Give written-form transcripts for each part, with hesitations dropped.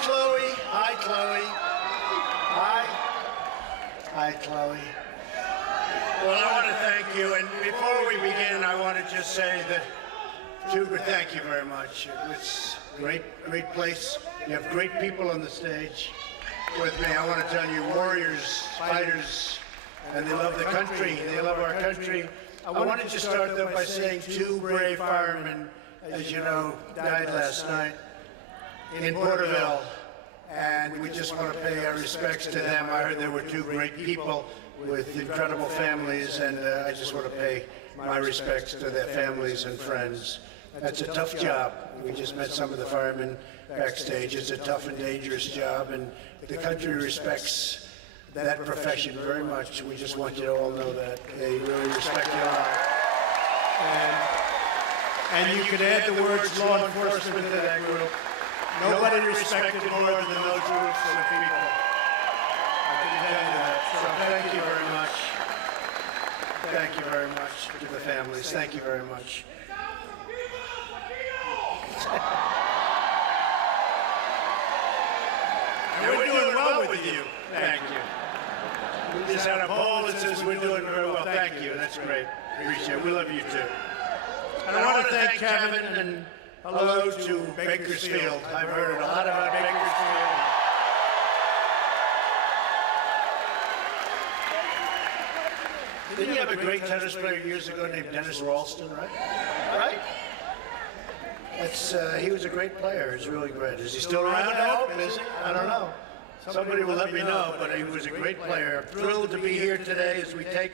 Chloe. Hi, Chloe. Hi. Hi, Chloe. Well, I want to thank you, and before we begin, I want to just say that, Juba, thank you very much. It's a great place. You have great people on the stage with me. I want to tell you, warriors, fighters, and they love the country. They love our country. I wanted to start, though, by saying two brave firemen, as you know, died last night in Porterville, and we just want to pay our respects to them. I heard there were two great people with incredible families, and I just want to pay my respects to their families and friends. That's a tough job. We just met some of the firemen backstage. It's a tough and dangerous job, and the country respects that profession very much. We just want you to all know that. They really respect you all. And you could add the words law enforcement to that group. Nobody respected more than those groups of people. I can tell you that. So thank you very much. Thank you very much to the families. Thank you very much. And we're doing well with you. Thank you. We just had a poll that says we're doing very well. Thank you. That's great. Appreciate it. We love you too. And I want to thank Kevin and hello to Bakersfield. I've heard a lot about Bakersfield. Didn't you have a great tennis player years ago named Dennis Ralston, right? Right? He was a great player. He's really great. Is he still around? I hope, is he? I don't know. Somebody will let me know, but he was a great player. I'm thrilled to be here today as we take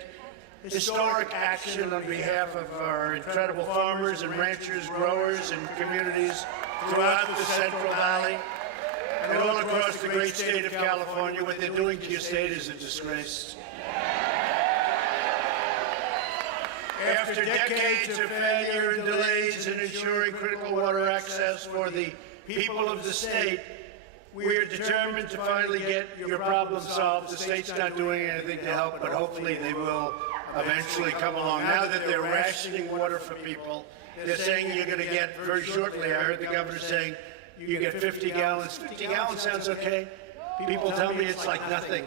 historic action on behalf of our incredible farmers and ranchers, growers, and communities throughout the Central Valley and all across the great state of California. What they're doing to your state is a disgrace. After decades of failure and delays in ensuring critical water access for the people of the state, we are determined to finally get your problem solved. The state's not doing anything to help, but hopefully they will eventually come along. Now that they're rationing water for people, they're saying you're going to get, very shortly, I heard the governor saying, you get 50 gallons. 50 gallons sounds okay. People tell me it's like nothing.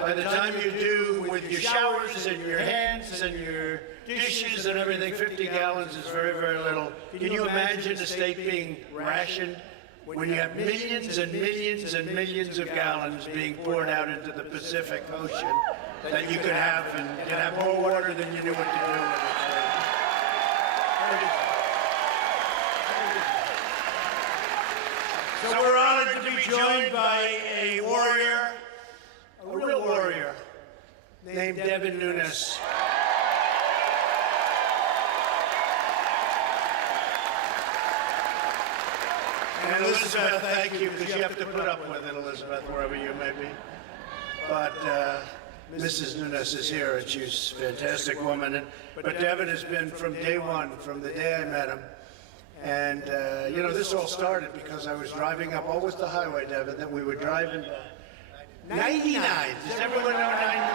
By the time you do with your showers and your hands and your dishes and everything, 50 gallons is very, very little. Can you imagine a state being rationed when you have millions and millions and millions of gallons being poured out into the Pacific Ocean that you could have, and you could have more water than you knew what to do with it? So we're honored to be joined by a warrior, a real warrior, named Devin Nunes. And Elizabeth, thank you, because you have to put up with it, Elizabeth, wherever you may be. But Mrs. Nunes is here, and she's a fantastic woman. But Devin has been from day one, from the day I met him. And, you know, this all started because I was driving up, what was the highway, Devin, that we were driving? 99. Does everyone know 99?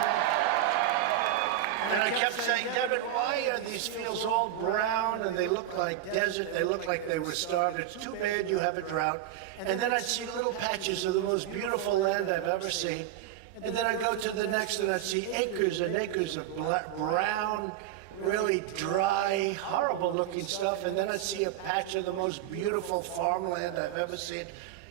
And I kept saying, Devin, why are these fields all brown and they look like desert? They look like they were starved. It's too bad you have a drought. And then I'd see little patches of the most beautiful land I've ever seen. And then I'd go to the next and I'd see acres and acres of brown, really dry, horrible looking stuff. And then I'd see a patch of the most beautiful farmland I've ever seen.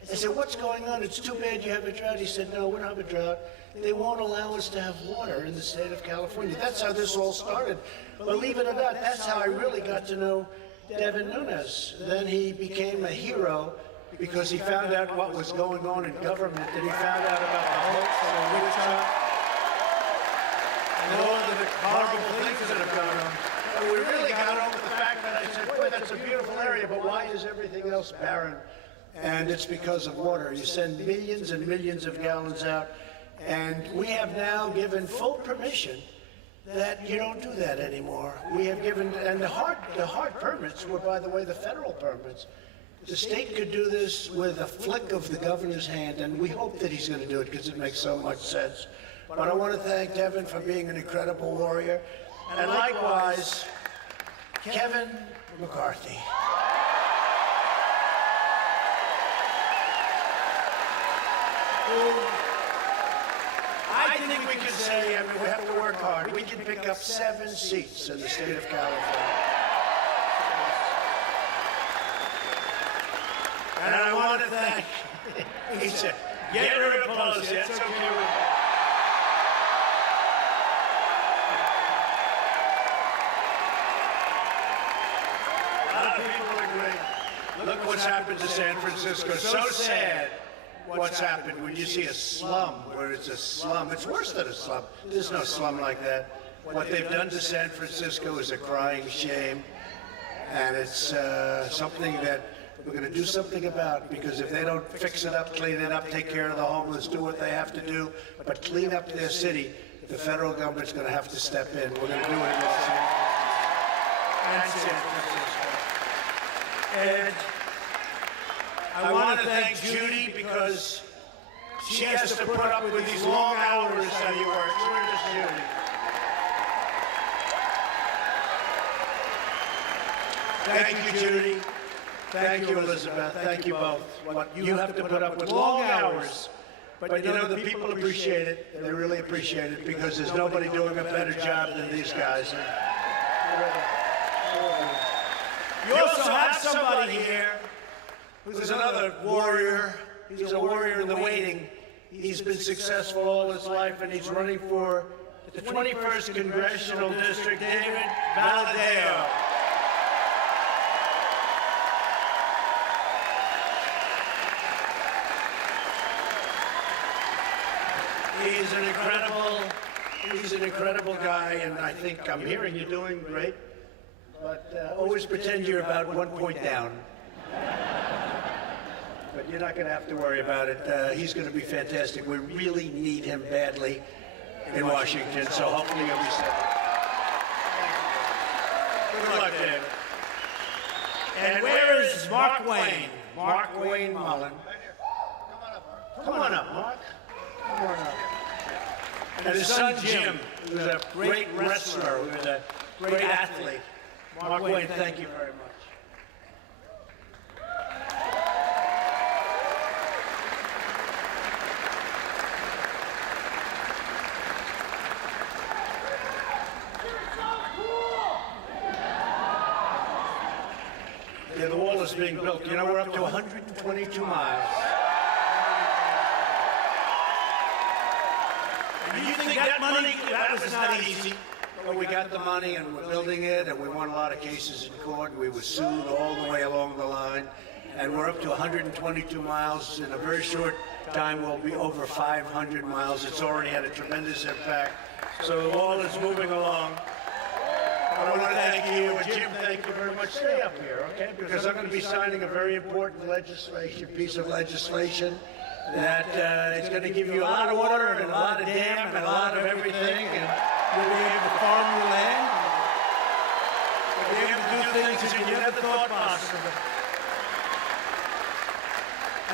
I said, what's going on? It's too bad you have a drought. He said, no, we don't have a drought. They won't allow us to have water in the state of California. That's how this all started. Believe it or not, that's how I really got to know Devin Nunes. Then he became a hero because he found out what was going on in government, and he found out about the hoax and the witch hunt and all the horrible things that have gone on. And we really got over the fact that I said, boy, that's a beautiful area, but why is everything else barren? And it's because of water. You send millions and millions of gallons out, and we have now given full permission that you don't do that anymore. We have given, and the hard permits were, by the way, the federal permits. The state could do this with a flick of the governor's hand, and we hope that he's going to do it because it makes so much sense. But I want to thank Devin for being an incredible warrior, and likewise, Kevin McCarthy. who I think we can say, I mean, we have to work hard. We can pick up 7 seats in the state of California. And I want to thank, he said, get rid of Pelosi. That's okay with me. A lot of people agree. Look what's happened to San Francisco. So sad what's happened when you see a slum where it's a slum. It's worse than a slum. There's no slum like that. What they've done to San Francisco is a crying shame. And it's something that we're going to do something about, because if they don't fix it up, clean it up, take care of the homeless, do what they have to do, but clean up their city, the federal government's going to have to step in. We're going to do it in Los Angeles and San Francisco. And I want to thank Judy, because she has to put up with these long hours that he works. Where is Judy? Thank you, Judy. Thank you, Elizabeth. Thank you both. You have to put up with long hours. But you know, the people appreciate it. They really appreciate it, because there's nobody doing a better job than these guys. You also have somebody here who's another warrior. He's a warrior in the waiting. He's been successful all his life, and he's running for the 21st Congressional District, David Valadao. He's an incredible guy, and I think I'm hearing you're doing great. But always pretend you're about 1 point down. But you're not going to have to worry about it. He's going to be fantastic. We really need him badly in Washington, so hopefully he'll be set. Good luck, David. And where is Mark Wayne? Mark Wayne Mullen. Come on up, Mark. Come on up. And his son Jim, who's a great wrestler, who's a great athlete. Mark Wayne, thank you very much. Yeah, the wall is being built. You know, we're up to 122 miles. And you think that money, that was not easy. But we got the money, and we're building it, and we won a lot of cases in court. We were sued all the way along the line. And we're up to 122 miles. In a very short time, we'll be over 500 miles. It's already had a tremendous impact. So the wall is moving along. I want to thank you, and Jim, thank you very much. Stay up here, okay? Because I'm going to be signing a very important piece of legislation that is going to give you a lot of water and a lot of dam and a lot of everything, and you'll be able to farm your land. You'll be able to do things that you never thought possible.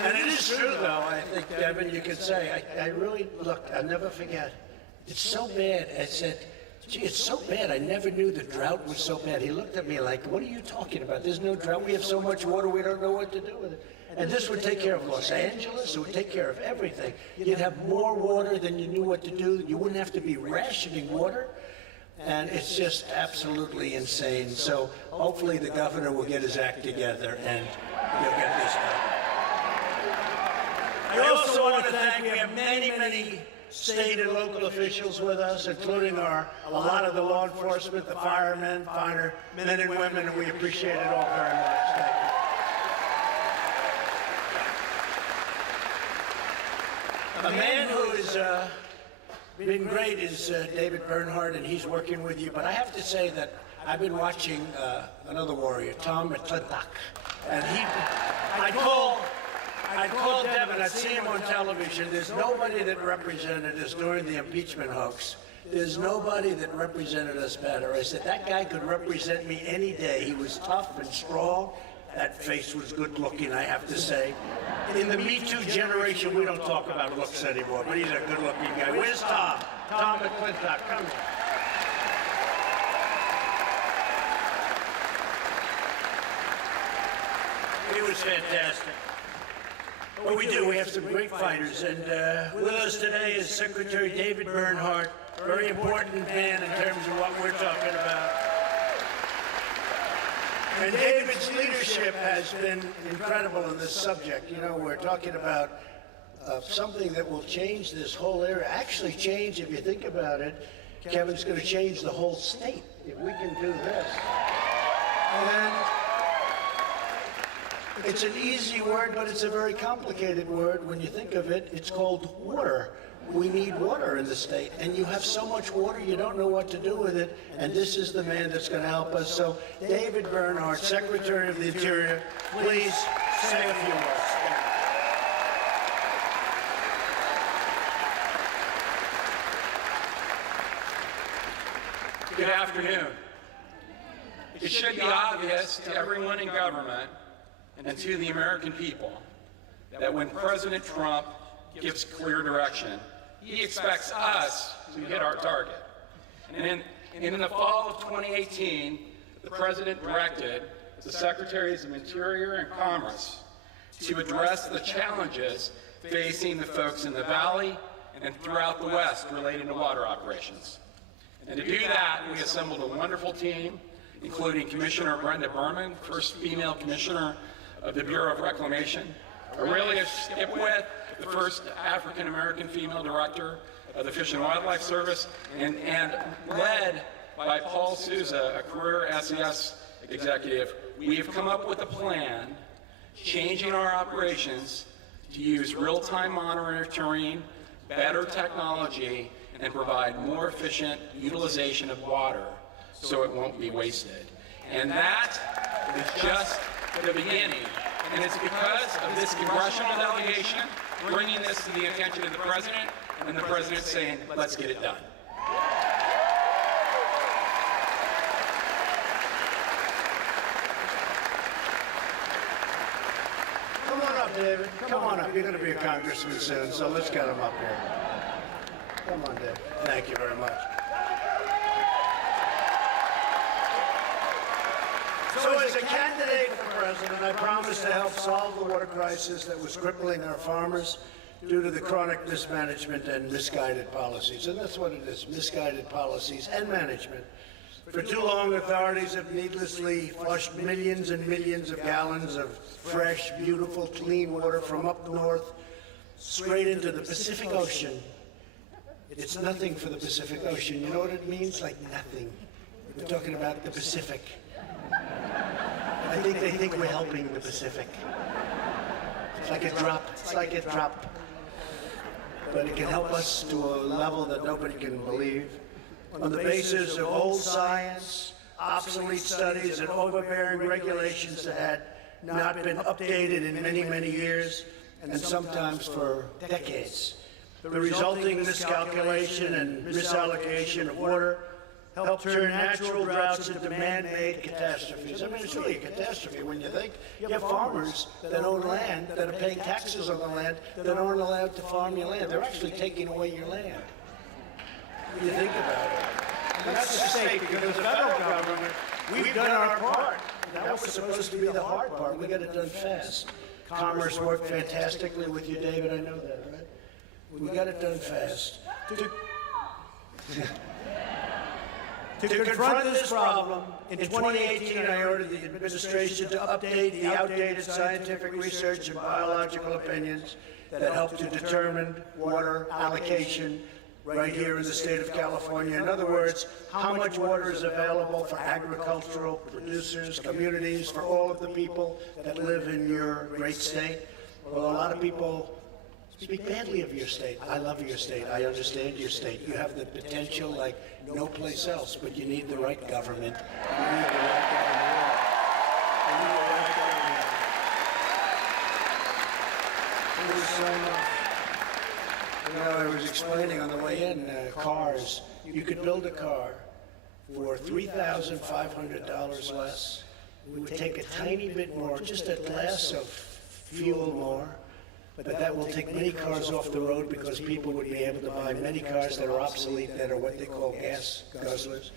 And it is true, though, I think, Devin, you can say, I really, look, I'll never forget. It's so bad. I said, gee, it's so bad. I never knew the drought was so bad. He looked at me like, what are you talking about? There's no drought. We have so much water, we don't know what to do with it. And this would take care of Los Angeles. It would take care of everything. You'd have more water than you knew what to do. You wouldn't have to be rationing water. And it's just absolutely insane. So hopefully the governor will get his act together and he'll get this done. I also want to thank, we have many, many state and local officials with us, including a lot of the law enforcement, the firemen, men and women, and we appreciate it all very much. Thank you. A man who has been great is David Bernhardt, and he's working with you. But I have to say that I've been watching another warrior, Tom McClintock, and I'd call Devin, I'd see him on television. There's nobody that represented us during the impeachment hoax. There's nobody that represented us better. I said, that guy could represent me any day. He was tough and strong. That face was good looking, I have to say. In the Me Too generation, we don't talk about looks anymore, but he's a good looking guy. Where's Tom? Tom McClintock, come here. He was fantastic. But we do. We have some great fighters. And with us today is Secretary David Bernhardt, very important man in terms of what we're talking about. And David's leadership has been incredible in this subject. You know, we're talking about something that will change this whole area. Actually change, if you think about it, Kevin's going to change the whole state if we can do this. And it's an easy word, but it's a very complicated word when you think of it. It's called water. We need water in the state, and you have so much water you don't know what to do with it, and this is the man that's going to help us. So, David Bernhardt, Secretary of the Interior, please say a few words. Good afternoon. It should be obvious to everyone in government and to the American people that when President Trump gives clear direction, he expects us to hit our target. And in the fall of 2018, the President directed the Secretaries of Interior and Commerce to address the challenges facing the folks in the Valley and throughout the West related to water operations. And to do that, we assembled a wonderful team, including Commissioner Brenda Berman, first female commissioner of the Bureau of Reclamation, Aurelia Skipwith, the first African-American female director of the Fish and Wildlife Service, and led by Paul Souza, a career SES executive. We have come up with a plan changing our operations to use real-time monitoring, better technology, and provide more efficient utilization of water so it won't be wasted. And that is just the beginning. And it's because of this congressional delegation bringing this to the attention of the President, and the President saying, let's get it done. Come on up, David. Come on up. You're going to be a congressman soon, so let's get him up here. Come on, David. Thank you very much. So as a candidate for president, I promised to help solve the water crisis that was crippling our farmers due to the chronic mismanagement and misguided policies. And that's what it is, misguided policies and management. For too long, authorities have needlessly flushed millions and millions of gallons of fresh, beautiful, clean water from up north straight into the Pacific Ocean. It's nothing for the Pacific Ocean. You know what it means? Like nothing. We're talking about the Pacific. I think they think we're helping the Pacific. It's like a drop. It's like a drop. But it can help us to a level that nobody can believe. On the basis of old science, obsolete studies, and overbearing regulations that had not been updated in many, many years, and sometimes for decades. The resulting miscalculation and misallocation of water helped turn natural droughts into man-made catastrophes. I mean, it's really a catastrophe when you think you have farmers that own land, that are paying taxes on the land, that aren't allowed to farm your land. They're actually taking away your land. When you think about it. And that's the state, because as a federal government, we've done our part. That was supposed to be the hard part. We got it done fast. Commerce worked fantastically with you, David. I know that, right? We got it done fast. To confront this problem, in 2018, I ordered the administration to update the outdated scientific research and biological opinions that help to determine water allocation right here in the state of California. In other words, how much water is available for agricultural producers, communities, for all of the people that live in your great state. Well, a lot of people speak badly of your state. I love your state. I understand your state. You have the potential like no place else, but you need the right government. You need the right government. You need the right government. You know, I was explaining on the way in, cars. You could build a car for $3,500 less. It would take a tiny bit more, just a glass of fuel more. But that will take many cars off the road because people would be able to buy many cars that are obsolete, that are what they call gas guzzlers.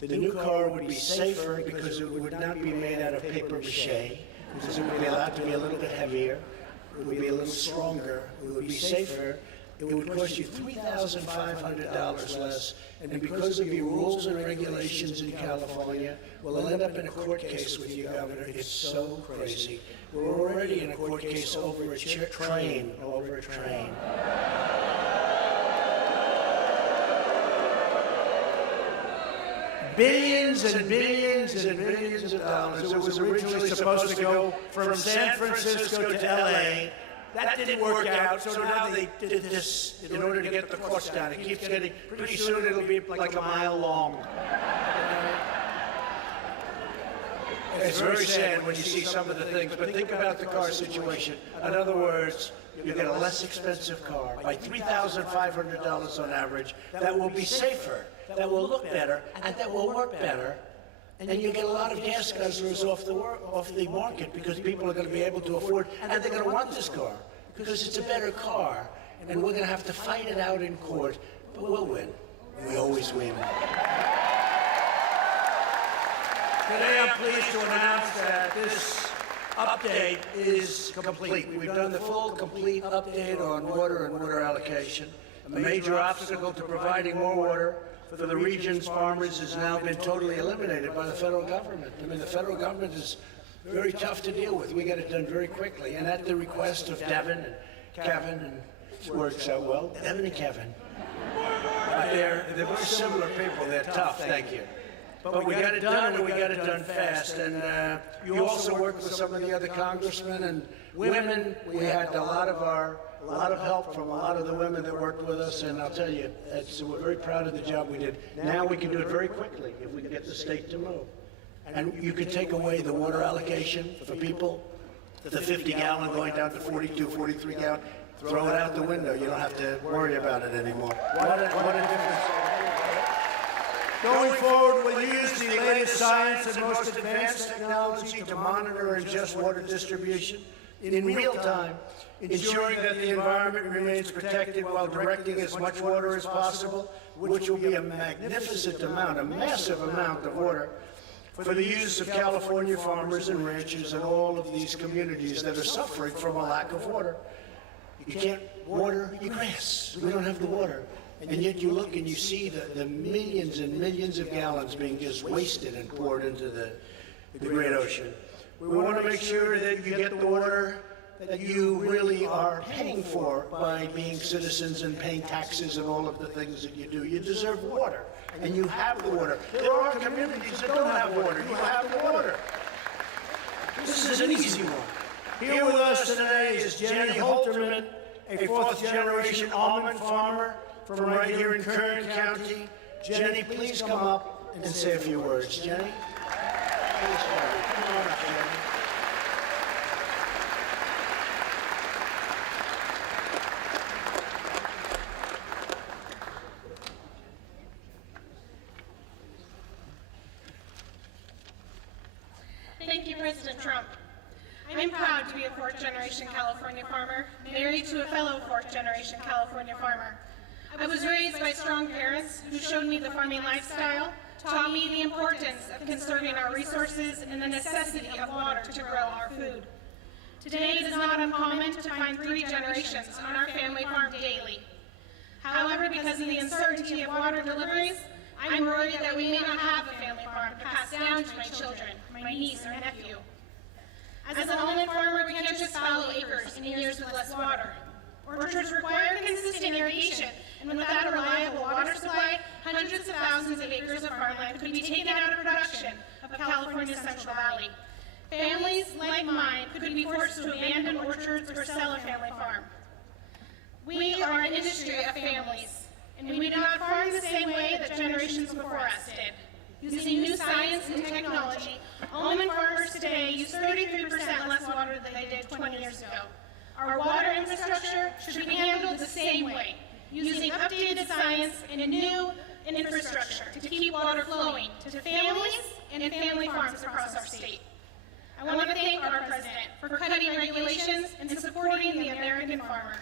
The new car would be safer because it would not be made out of paper mache, because it would be allowed to be a little bit heavier. it would be a little stronger, it would be safer, it would cost you $3,500 less, and because of your rules and regulations in California, we'll end up in a court case with you, Governor. It's so crazy. We're already in a court case over a train, Billions and billions and billions of dollars. It was originally supposed to go from San Francisco to LA. That didn't work out, so now they did this in order to get the cost down. It keeps getting, pretty soon it'll be like a mile long. It's very sad when you see some of the things, but think about the car situation. In other words, you get a less expensive car by $3,500 on average that will be safer, that will look better, and that will work better. And then you get a lot of gas guzzlers off the market because people are going to be able to afford, and they're going to want this car because it's a better car. And we're going to have to fight it out in court, but we'll win. We always win. Today I'm pleased to announce that this update is complete. We've done the full, complete update on water and water allocation. A major obstacle to providing more water for the region's farmers has now been totally eliminated by the federal government. I mean, the federal government is very tough to deal with. We get it done very quickly, and at the request of Devin and Kevin, and it works out well, Devin and Kevin. They're very similar people. They're tough, thank you. But we got it done, and we got it done fast. And you also worked with some of the other congressmen and women. We had a lot of help from a lot of the women that worked with us, and I'll tell you, we're very proud of the job we did. Now we can do it very quickly if we can get the state to move. And you could take away the water allocation for people, the 50-gallon going down to 42, 43-gallon, throw it out the window. You don't have to worry about it anymore. What a difference. Going forward, we'll use the latest science and most advanced technology to monitor and adjust water distribution in real time, ensuring that the environment remains protected while directing as much water as possible, which will be a magnificent amount, a massive amount of water for the use of California farmers and ranchers and all of these communities that are suffering from a lack of water. You can't water your grass. We don't have the water. And yet you look and you see the millions and millions of gallons being just wasted and poured into the great ocean. We want to make sure that you get the water that you really are paying for by being citizens and paying taxes and all of the things that you do. You deserve water, and you have the water. There are communities that don't have water. You have the water. This is an easy one. Here with us today is Jenny Holterman, a fourth-generation almond farmer from right here in Kern County. Jenny, please come up and say a few words. Jenny? Please come on up, Jenny. Thank you, President Trump. I'm proud to be a fourth-generation California farmer, married to a fellow fourth-generation California farmer. I was raised by strong parents who showed me the farming lifestyle, taught me the importance of conserving our resources and the necessity of water to grow our food. Today, it is not uncommon to find 3 generations on our family farm daily. However, because of the uncertainty of water deliveries, I'm worried that we may not have a family farm to pass down to my children, my niece or nephew. As an almond farmer, we can't just follow acres in years with less water. Orchards require consistent irrigation, and without a reliable water supply, hundreds of thousands of acres of farmland could be taken out of production of California's Central Valley. Families like mine could be forced to abandon orchards or sell a family farm. We are an industry of families, and we do not farm the same way that generations before us did. Using new science and technology, almond farmers today use 33% less water than they did 20 years ago. Our water infrastructure should be handled the same way, using updated science and a new infrastructure to keep water flowing to families and family farms across our state. I want to thank our President for cutting regulations and supporting the American farmer.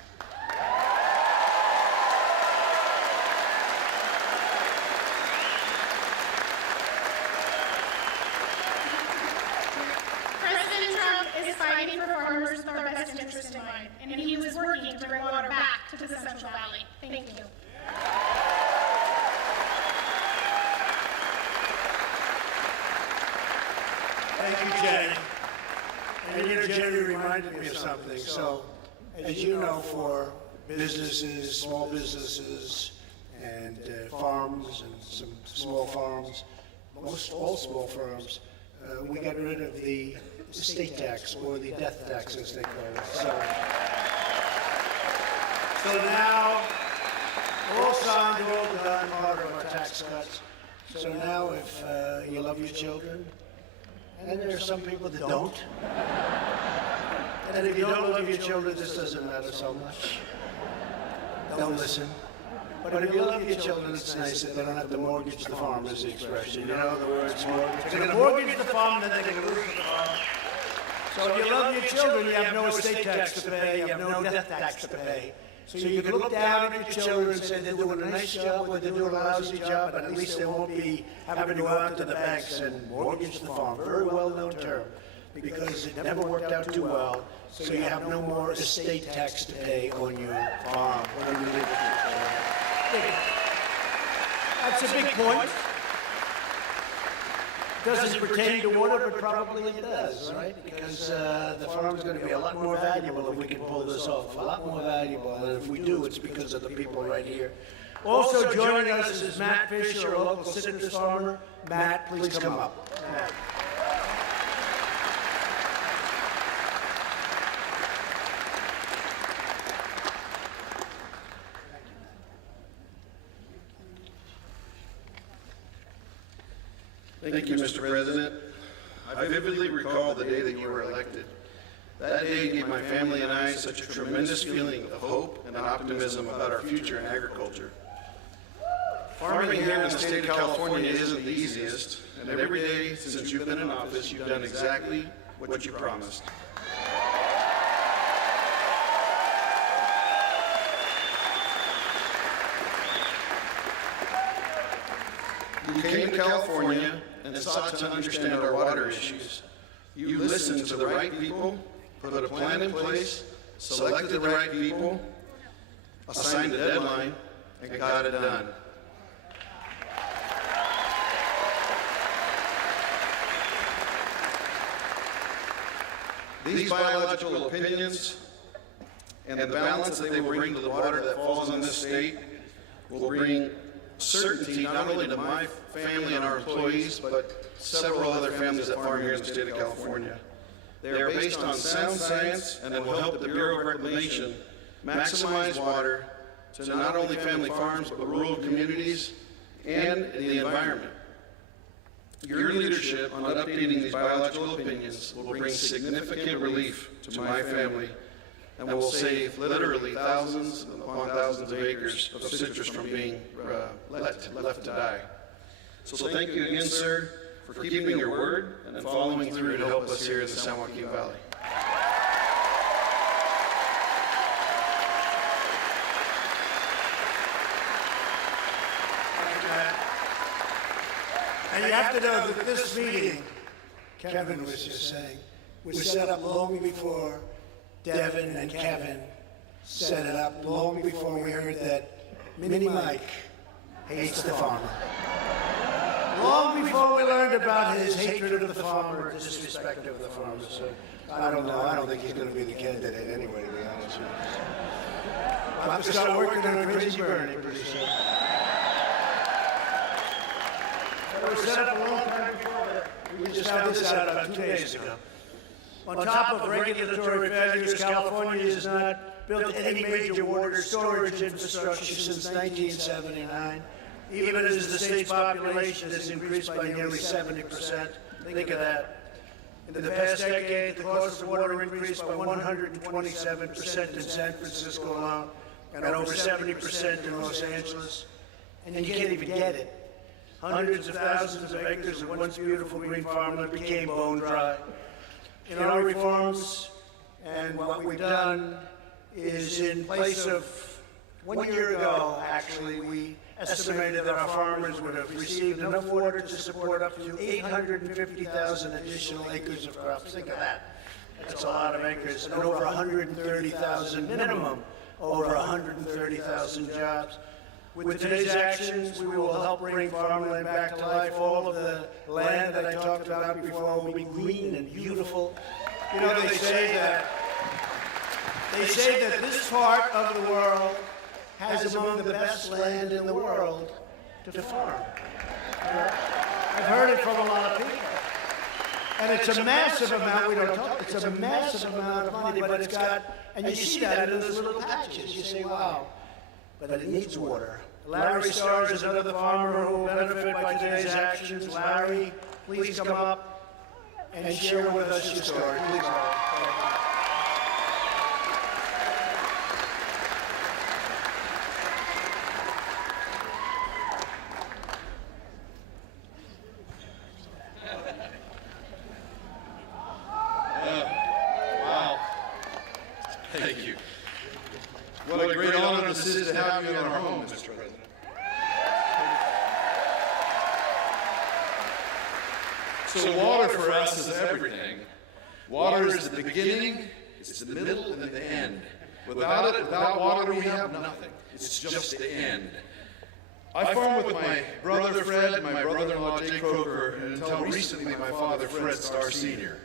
President Trump is fighting for farmers with our best interest in mind, and he was working to bring water back to the Central Valley. Thank you. Thank you, Jenny. And you know, Jenny reminded me of something. So, as you know, for businesses, small businesses, and farms, and some small farms, all small farms, we got rid of the estate tax, or the death tax, as they call it. So now, all signed, all done, part of our tax cuts. So now, if you love your children, and there are some people that don't. And if you don't love your children, this doesn't matter so much. Don't listen. But if you love your children, it's nice that they don't have to mortgage the farm, is the expression. You know the words mortgage. They're going to mortgage the farm, and then they're going to lose the farm. So if you love your children, you have no estate tax to pay, you have no death tax to pay. So you can look down at your children and say they're doing a nice job or they're doing a lousy job, but at least they won't be having to go out to the banks and mortgage the farm. Very well-known term, because it never worked out too well, so you have no more estate tax to pay on your farm. That's a big point. Doesn't pertain to water, but probably it does, right? Because the farm's going to be a lot more valuable if we can pull this off. A lot more valuable, and if we do, it's because of the people right here. Also joining us is Matt Fisher, a local citrus farmer. Matt, please come up. Matt. Thank you, Mr. President. I vividly recall the day that you were elected. That day gave my family and I such a tremendous feeling of hope and optimism about our future in agriculture. Farming here in the state of California isn't the easiest, and every day since you've been in office, you've done exactly what you promised. You came to California and sought to understand our water issues. You listened to the right people, put a plan in place, selected the right people, assigned a deadline, and got it done. These biological opinions and the balance that they will bring to the water that falls on this state will bring certainty not only to my family and our employees, but several other families that farm here in the state of California. They are based on sound science and will help the Bureau of Reclamation maximize water to not only family farms, but rural communities and the environment. Your leadership on updating these biological opinions will bring significant relief to my family and will save literally thousands upon thousands of acres of citrus from being left to die. So thank you again, sir, for keeping your word and following through to help us here in the San Joaquin Valley. And you have to know that this meeting, Kevin was just saying, was set up long before Devin and Kevin set it up, long before we heard that Mini Mike hates the farmer. Long before we learned about his hatred of the farmer, his disrespect of the farmer. So I don't know. I don't think he's going to be the candidate anyway, to be honest with you. I'll have to start working on Crazy Bernie pretty soon. It was set up a long time before that. We just found this out about 2 days ago. On top of regulatory failures, California has not built any major water storage infrastructure since 1979, even as the state's population has increased by nearly 70%. Think of that. In the past decade, the cost of water increased by 127% in San Francisco alone, and over 70% in Los Angeles. And you can't even get it. Hundreds of thousands of acres of once beautiful green farmland became bone dry. In our reforms, and what we've done is, in place of 1 year ago, actually, we estimated that our farmers would have received enough water to support up to 850,000 additional acres of crops. Think of that. That's a lot of acres, and over 130,000 minimum, over 130,000 jobs. With today's actions, we will help bring farmland back to life. All of the land that I talked about before will be green and beautiful. You know, they say that this part of the world has among the best land in the world to farm. I've heard it from a lot of people. And it's a massive amount, we don't talk, it's a massive amount of money, but it's got, and you see that in those little patches. You say, wow, but it needs water. Larry Starr is another farmer who will benefit by today's actions. Larry, please come up and share with us your story. Please, Larry. Thank you. What a great honor this is to have you in our home, Mr. President. So water for us is everything. Water is the beginning, it's the middle, and the end. Without water, we have nothing. It's just the end. I farmed with my brother Fred and my brother-in-law Jay Croker, and until recently my father Fred Starr Sr.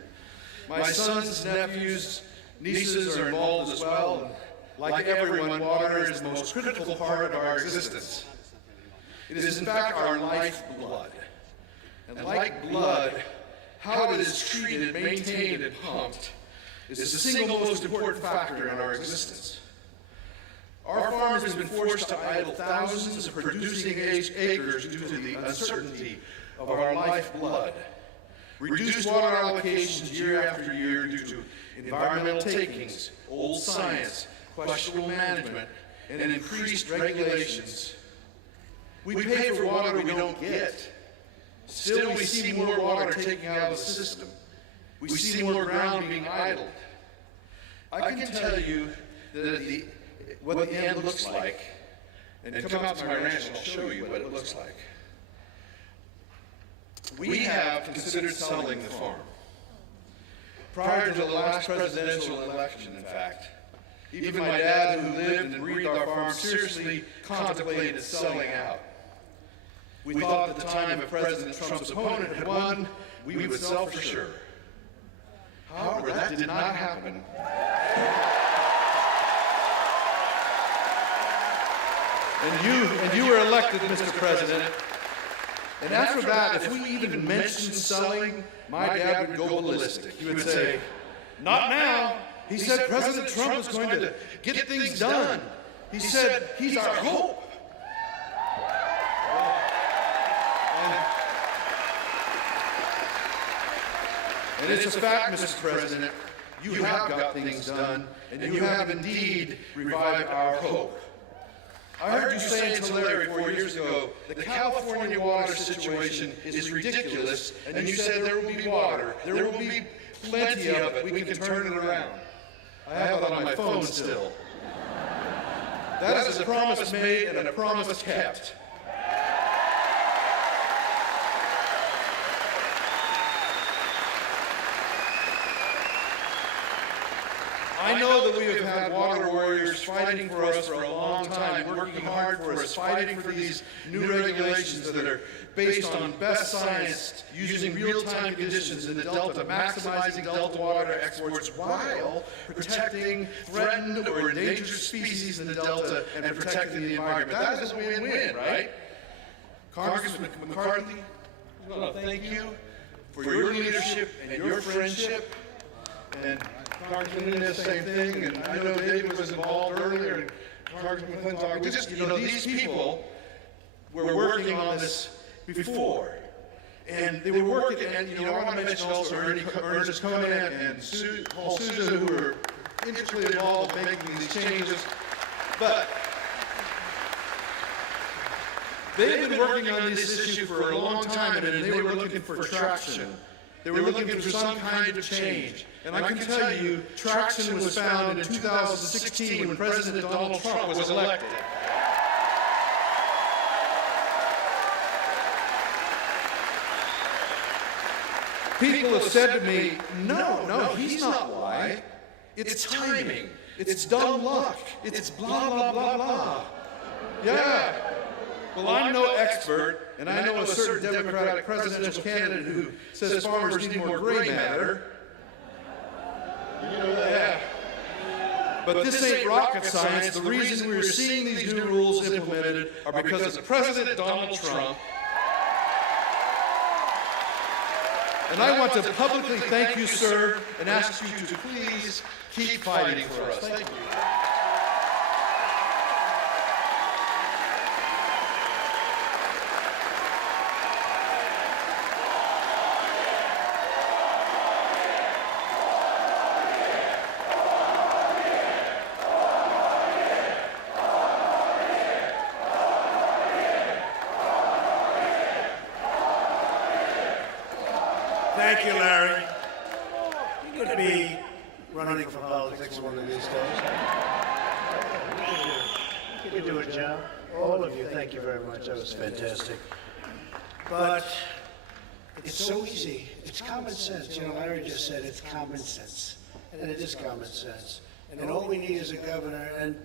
My sons, nephews, nieces are involved as well. Like everyone, water is the most critical part of our existence. It is in fact our lifeblood. And like blood, how it is treated, maintained, and pumped is the single most important factor in our existence. Our farm has been forced to idle thousands of producing acres due to the uncertainty of our lifeblood. Reduced water allocations year after year due to environmental takings, old science, questionable management, and increased regulations. We pay for water we don't get. Still, we see more water taken out of the system. We see more ground being idled. I can tell you that what the end looks like, and come out to my ranch and I'll show you what it looks like. We have considered selling the farm. Prior to the last presidential election, in fact, even my dad, who lived and breathed our farm, seriously contemplated selling out. We thought at the time if President Trump's opponent had won, we would sell for sure. However, that did not happen. And you were elected, Mr. President. And after that, if we even mentioned selling, my dad would go ballistic. He would say, "Not now." He said President Trump is going to get things done. He said he's our hope. And it's a fact, Mr. President, you have got things done, and you have indeed revived our hope. I heard you say to Larry 4 years ago, the California water situation is ridiculous, and you said there will be water, there will be plenty of it, we can turn it around. I have it on my phone still. That is a promise made and a promise kept. I know that we have had water warriors fighting for us for a long time, working hard for us, fighting for these new regulations that are based on best science, using real-time conditions in the Delta, maximizing Delta water exports while protecting threatened or endangered species in the Delta and protecting the environment. That is a win-win, right? Congressman McCarthy, I want to thank you for your leadership and your friendship. And Congressman Nunes, same thing, and I know David was involved earlier, and Congressman McClintock. Just, these people were working on this before. And they were working, and, I want to mention also Ernest Conant and Paul Sousa, who were intricately involved in making these changes. But they've been working on this issue for a long time, and they were looking for traction. They were looking for some kind of change. And I can tell you, traction was found in 2016 when President Donald Trump was elected. People have said to me, no, he's not why. It's timing. It's dumb luck. It's blah, blah, blah, blah. Yeah. Well, I'm no expert, and I know a certain Democratic presidential candidate who says farmers need more gray matter. You know that. But this ain't rocket science. The reason we're seeing these new rules implemented are because of President Donald Trump. And I want to publicly thank you, sir, and ask you to please keep fighting for us. Thank you. Thank you, Larry. You could be running for politics one of these days. You could do it, Joe. All of you, thank you very much. That was fantastic. But it's so easy. It's common sense. You know, Larry just said it's common sense. And it is common sense. And all we need is a governor, and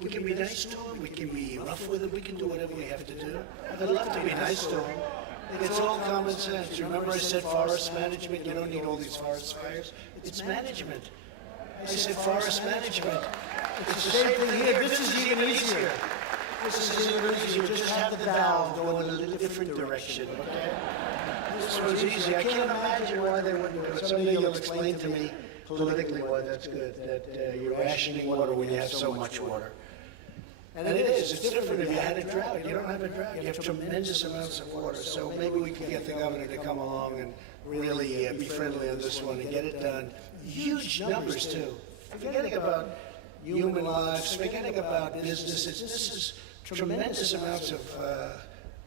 we can be nice to him, we can be rough with him, we can do whatever we have to do. I'd love to be nice to him. It's all common sense. Remember I said forest management? You don't need all these forest fires. It's management. I said forest management. It's the same thing here. This is even easier. This is even easier. Just have the valve go in a little different direction, okay? This was easy. I can't imagine why they wouldn't do it. Someday you'll explain to me politically why that's good, that you're rationing water when you have so much water. And it is. It's different if you had a drought. You don't have a drought. You have tremendous amounts of water. So maybe we can get the governor to come along and really be friendly on this one and get it done. Huge numbers, too. Forgetting about human lives, forgetting about businesses. This is tremendous amounts of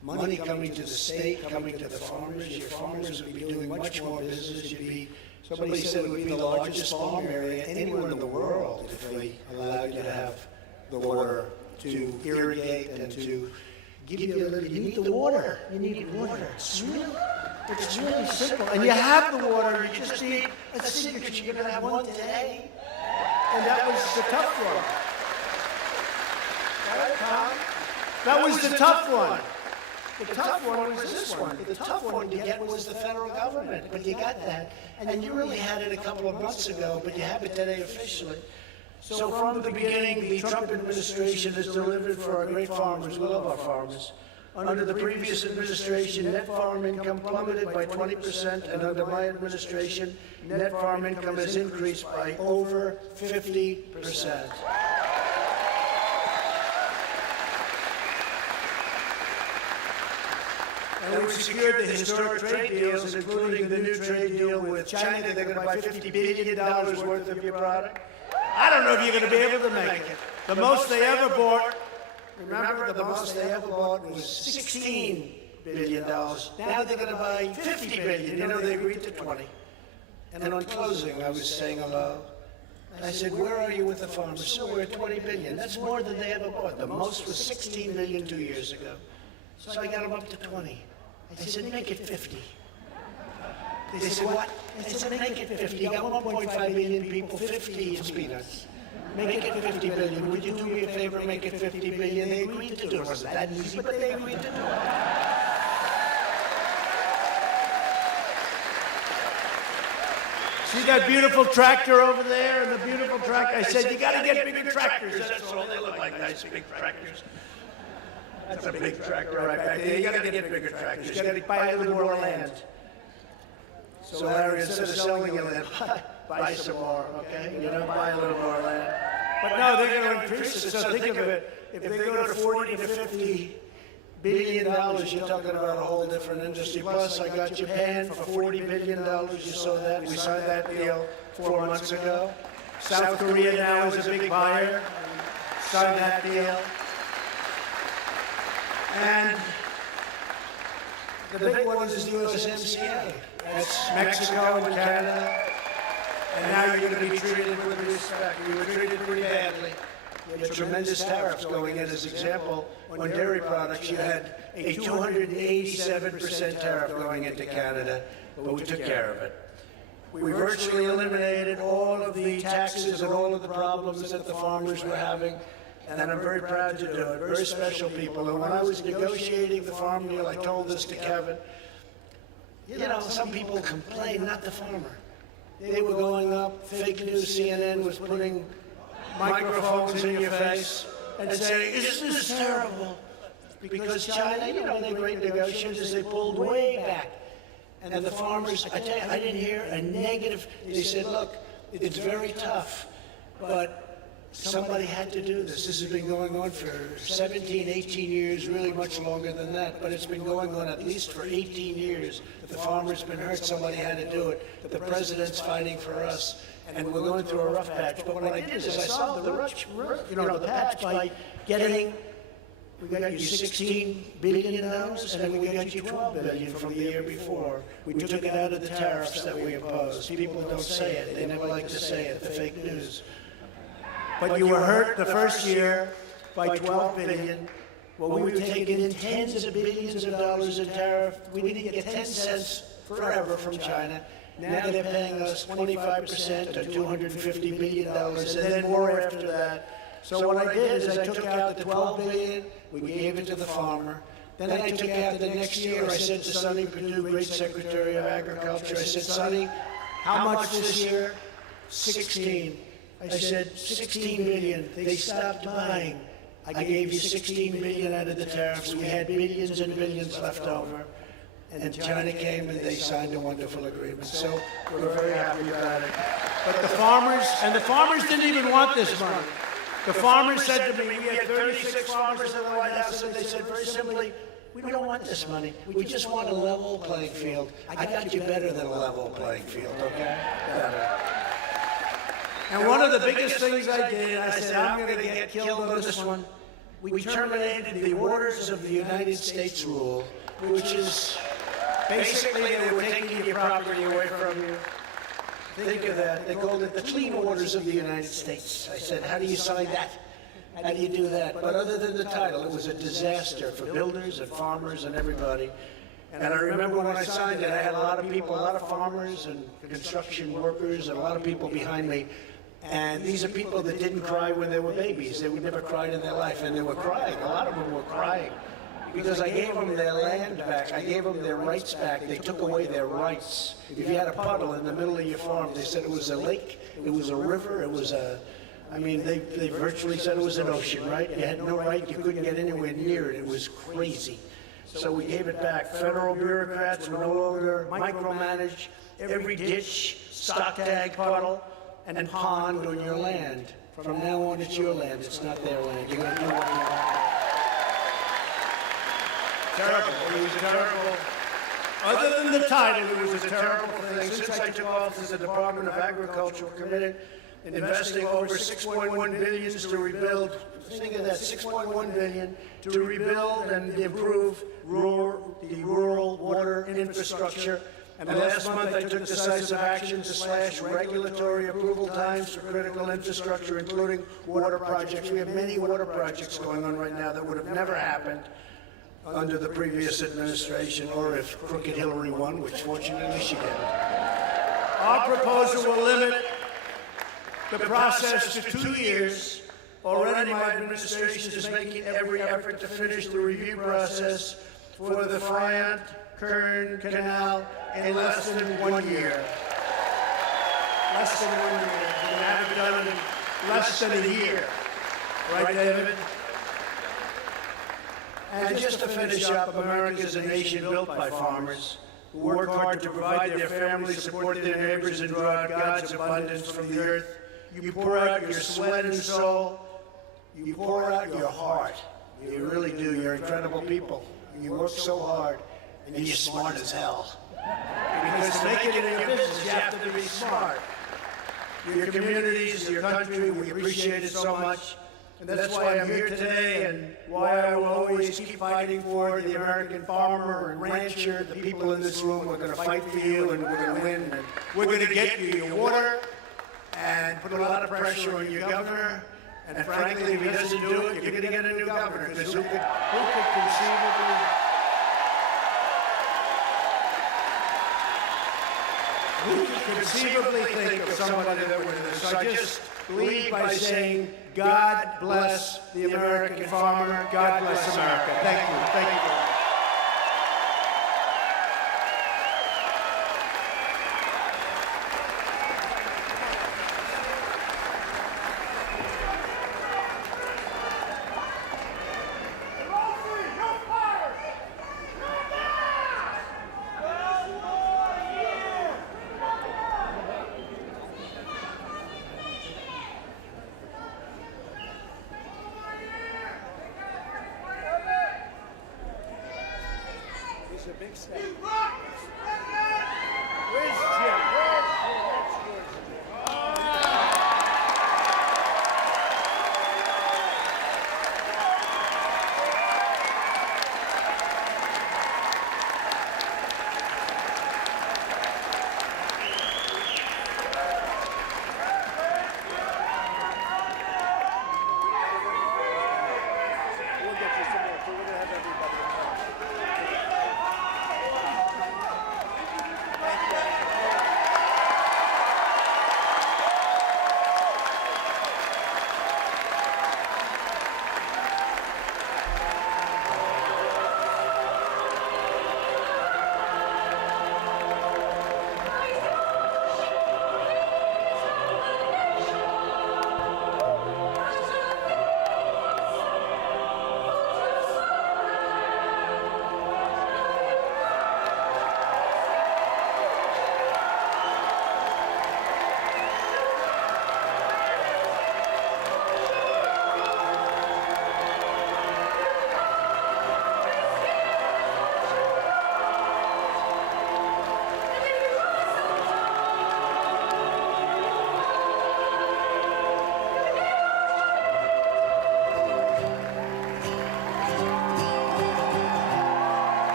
money coming to the state, coming to the farmers. Your farmers would be doing much more business. You'd be, somebody said it would be the largest farm area anywhere in the world if we allowed you to have the water to irrigate and to give you a little, you need the water. You need water. It's really simple. And you have the water, you just need a signature. You're going to have one today. And that was the tough one. Right, Tom? That was the tough one. The tough one was this one. The tough one to get was the federal government. But you got that. And you really had it a couple of months ago, but you have it today officially. So from the beginning, the Trump administration has delivered for our great farmers. We love our farmers. Under the previous administration, net farm income plummeted by 20%, and under my administration, net farm income has increased by over 50%. And we've secured the historic trade deals, including the new trade deal with China. They're going to buy $50 billion worth of your product. I don't know if you're going to be able to make it. The most they ever bought, remember, the most they ever bought was $16 billion. Now they're going to buy $50 billion. You know, they agreed to 20. And on closing, I was saying hello. I said, where are you with the farmers? So we're at 20 billion. That's more than they ever bought. The most was 16 million 2 years ago. So I got them up to 20. I said, make it 50. They said, what? I said, make it 50. You got 1.5 million people, 50 is peanuts. Make it 50 billion. Would you do me a favor, make it 50 billion? They agreed to do it. It wasn't that easy, but they agreed to do it. See that beautiful tractor over there and the beautiful tractor? I said, you got to get bigger tractors. That's all. They look like nice big tractors. That's a big tractor right back there. You got to get bigger tractors. You got to buy a little more land. So Larry, instead of selling your land, buy some more, okay? You know, buy a little more land. But no, they're going to increase it. So think of it. If they go to 40 to 50 billion dollars, you're talking about a whole different industry. Plus, I got Japan for $40 billion. You saw that. We signed that deal 4 months ago. South Korea now is a big buyer. Signed that deal. And the big one is the USMCA. That's Mexico and Canada. And now you're going to be treated with respect. You were treated pretty badly. You had tremendous tariffs going in. As example, on dairy products, you had a 287% tariff going into Canada. but we took care of it. We virtually eliminated all of the taxes and all of the problems that the farmers were having, and I'm very proud to do it. Very special people. And when I was negotiating the farm deal, I told this to Kevin. You know, some people complain, not the farmer. They were going up, fake news, CNN was putting microphones in your face and saying, isn't this terrible? Because China, you know, the great negotiators, they pulled way back. And the farmers, I tell you, I didn't hear a negative. They said, look, it's very tough, but somebody had to do this. This has been going on for 17, 18 years, really much longer than that, but it's been going on at least for 18 years. The farmer's been hurt, somebody had to do it. The president's fighting for us, and we're going through a rough patch. But what I did is I solved the patch by getting. We got you 16 billion now, and then we got you 12 billion from the year before. We took it out of the tariffs that we imposed. People don't say it. They never like to say it, the fake news. But you were hurt the first year by 12 billion. Well, we were taking in tens of billions of dollars in tariff. We didn't get 10 cents forever from China. Now they're paying us 25% or $250 billion, and then more after that. So what I did is I took out the 12 billion, we gave it to the farmer. Then I took out the next year, I said to Sonny Perdue, great Secretary of Agriculture, I said, Sonny, how much this year? 16. I said, 16 million. They stopped buying. I gave you 16 million out of the tariffs. We had billions and billions left over. And China came and they signed a wonderful agreement. So we're very happy about it. But the farmers didn't even want this money. The farmers said to me, we had 36 farmers in the White House, and they said very simply, we don't want this money. We just want a level playing field. I got you better than a level playing field, okay? Better. And one of the biggest things I did, I said, I'm going to get killed on this one. We terminated the Orders of the United States rule, which is basically they were taking your property away from you. Think of that. They called it the Clean Orders of the United States. I said, how do you sign that? How do you do that? But other than the title, it was a disaster for builders and farmers and everybody. And I remember when I signed it, I had a lot of people, a lot of farmers and construction workers, and a lot of people behind me. And these are people that didn't cry when they were babies. They would never cried in their life, and they were crying. A lot of them were crying. Because I gave them their land back. I gave them their rights back. They took away their rights. If you had a puddle in the middle of your farm, they said it was a lake, it was a river, it was a... I mean, they virtually said it was an ocean, right? You had no right, you couldn't get anywhere near it. It was crazy. So we gave it back. Federal bureaucrats would no longer micromanage every ditch, stock tag, puddle, and pond on your land. From now on, it's your land. It's not their land. You're going to do what you want. Terrible. It was terrible. Other than the title, it was a terrible thing. Since I took office, the Department of Agriculture committed investing over $6.1 billion to rebuild. Think of that, $6.1 billion to rebuild and improve the rural water infrastructure. And last month, I took decisive action to slash regulatory approval times for critical infrastructure, including water projects. We have many water projects going on right now that would have never happened under the previous administration, or if Crooked Hillary won, which fortunately she did. Our proposal will limit the process to 2 years. Already my administration is making every effort to finish the review process for the Friant-Kern Canal in less than 1 year. Less than 1 year. We have it done in less than a year. Right, David? And just to finish up, America is a nation built by farmers who work hard to provide their families, support their neighbors, and draw out God's abundance from the earth. You pour out your sweat and soul. You pour out your heart. You really do. You're incredible people. You work so hard, and you're smart as hell. Because to make it in your business, you have to be smart. Your communities, your country, we appreciate it so much. And that's why I'm here today, and why I will always keep fighting for the American farmer and rancher, the people in this room. We're going to fight for you, and we're going to win. And we're going to get you your water and put a lot of pressure on your governor. And frankly, if he doesn't do it, you're going to get a new governor. Because who could conceivably... conceivably think of somebody that would do this. So I just lead by saying, God bless the American farmer. God bless America. Thank you. Thank you very much. It's a big step.